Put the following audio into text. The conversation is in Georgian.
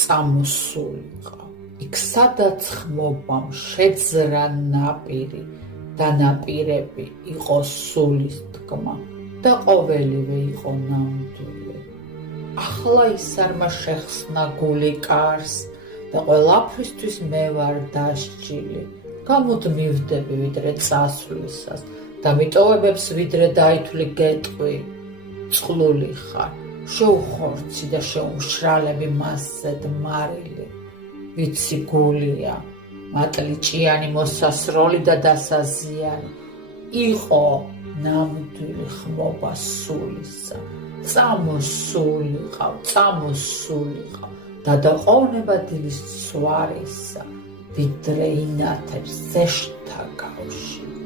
წამოსულიყავ, იქ სადაც ხმობამ შეძრა ნაპირი და ნაპირები იყო სულის თქმა და ყოველივე იყო ნამდვილი. ახლა ისარმა შეხსნა გული კარს და ყველაფრისთვის მე ვარ დასჯილი. გამოდ მივდები ვიდრე წასვლისას და მიტოვებებს ვიდრე დაითვლი გეტყვი. წყლული ხარ, შეუხორცი და შეუმშრალები მასზე მარილი. ვიცი გულია, მატლი ჭიანი მოსასროლი და დასაზიანი. იყო ნამდვილი ხმობა სულისა. წამოსულიყავ და დაყოვნება დილის ცვარისა, ვიდრე ინათებს ზეშთა კავშირი.